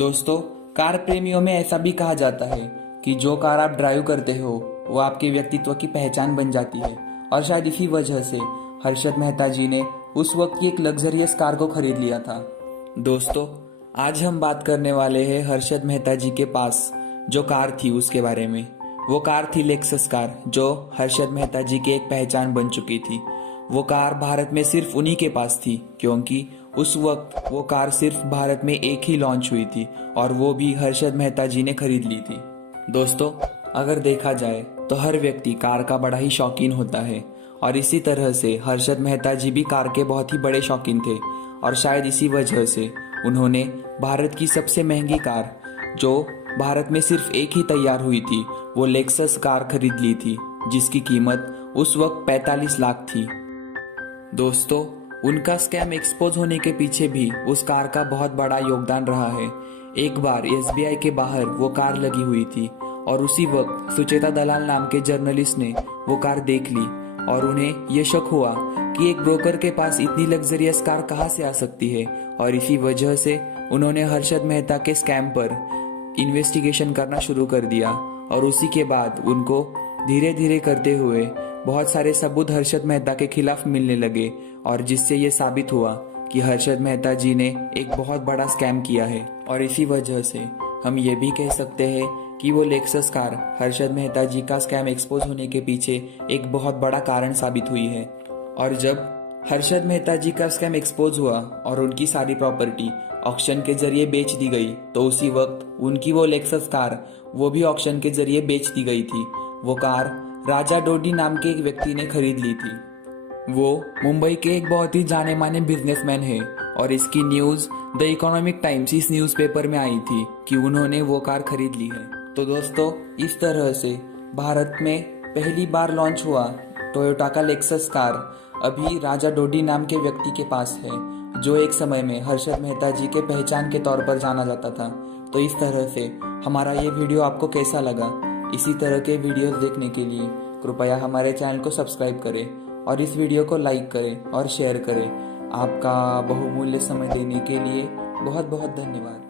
दोस्तों, कार प्रेमियों में ऐसा भी कहा जाता है कि जो कार आप ड्राइव करते हो वो आपके व्यक्तित्व की पहचान बन जाती है। और शायद इसी वजह से हर्षद मेहता जी ने उस वक्त की एक लग्जरियस कार को खरीद लिया था। दोस्तों, आज हम बात करने वाले हैं हर्षद मेहता जी के पास जो कार थी उसके बारे में। वो कार थी लेक्सस कार, जो हर्षद मेहता जी की एक पहचान बन चुकी थी। वो कार भारत में सिर्फ उन्हीं के पास थी, क्योंकि उस वक्त वो कार सिर्फ भारत में एक ही लॉन्च हुई थी और वो भी हर्षद मेहता जी ने खरीद ली थी। दोस्तों, अगर देखा जाए तो हर व्यक्ति कार का बड़ा ही शौकीन होता है और इसी तरह से हर्षद मेहता जी भी कार के बहुत ही बड़े शौकीन थे। और शायद इसी वजह से उन्होंने भारत की सबसे महंगी कार, जो भारत में सिर्फ एक ही तैयार हुई थी, वो लेक्सस कार खरीद ली थी, जिसकी कीमत उस वक्त 45 लाख थी। दोस्तों, उनका स्कैम एक्सपोज होने के पीछे भी उस कार का बहुत बड़ा योगदान रहा है। एक बार एसबीआई के बाहर वो कार लगी हुई थी और उसी वक्त सुचेता दलाल नाम के जर्नलिस्ट ने वो कार देख ली और उन्हें यह शक हुआ कि एक ब्रोकर के पास इतनी लग्जरियस कार कहाँ से आ सकती है। और इसी वजह से उन्होंने हर्षद मेहता के स्कैम पर इन्वेस्टिगेशन करना शुरू कर दिया और उसी के बाद उनको धीरे धीरे करते हुए बहुत सारे सबूत हर्षद मेहता के खिलाफ मिलने लगे और जिससे ये साबित हुआ कि हर्षद मेहता जी ने एक बहुत बड़ा स्कैम किया है। और इसी वजह से हम ये भी कह सकते हैं कि वो लेक्सस कार हर्षद मेहता जी का स्कैम एक्सपोज होने के पीछे एक बहुत बड़ा कारण साबित हुई है। और जब हर्षद मेहता जी का स्कैम एक्सपोज हुआ और उनकी सारी प्रॉपर्टी ऑक्शन के जरिए बेच दी गई, तो उसी वक्त उनकी वो लेक्सस कार वो भी ऑक्शन के जरिए बेच दी गई थी। वो कार राजा डोडी नाम के एक व्यक्ति ने खरीद ली थी। वो मुंबई के एक बहुत ही जाने माने बिजनेसमैन है और इसकी न्यूज द इकोनॉमिक टाइम्स इस न्यूज़पेपर में आई थी कि उन्होंने वो कार खरीद ली है। तो दोस्तों, इस तरह से भारत में पहली बार लॉन्च हुआ टोयोटा का लेक्सस कार अभी राजा डोडी नाम के व्यक्ति के पास है, जो एक समय में हर्षद मेहता जी के पहचान के तौर पर जाना जाता था। तो इस तरह से हमारा ये वीडियो आपको कैसा लगा? इसी तरह के वीडियोस देखने के लिए कृपया हमारे चैनल को सब्सक्राइब करें और इस वीडियो को लाइक करें और शेयर करें। आपका बहुमूल्य समय देने के लिए बहुत बहुत धन्यवाद।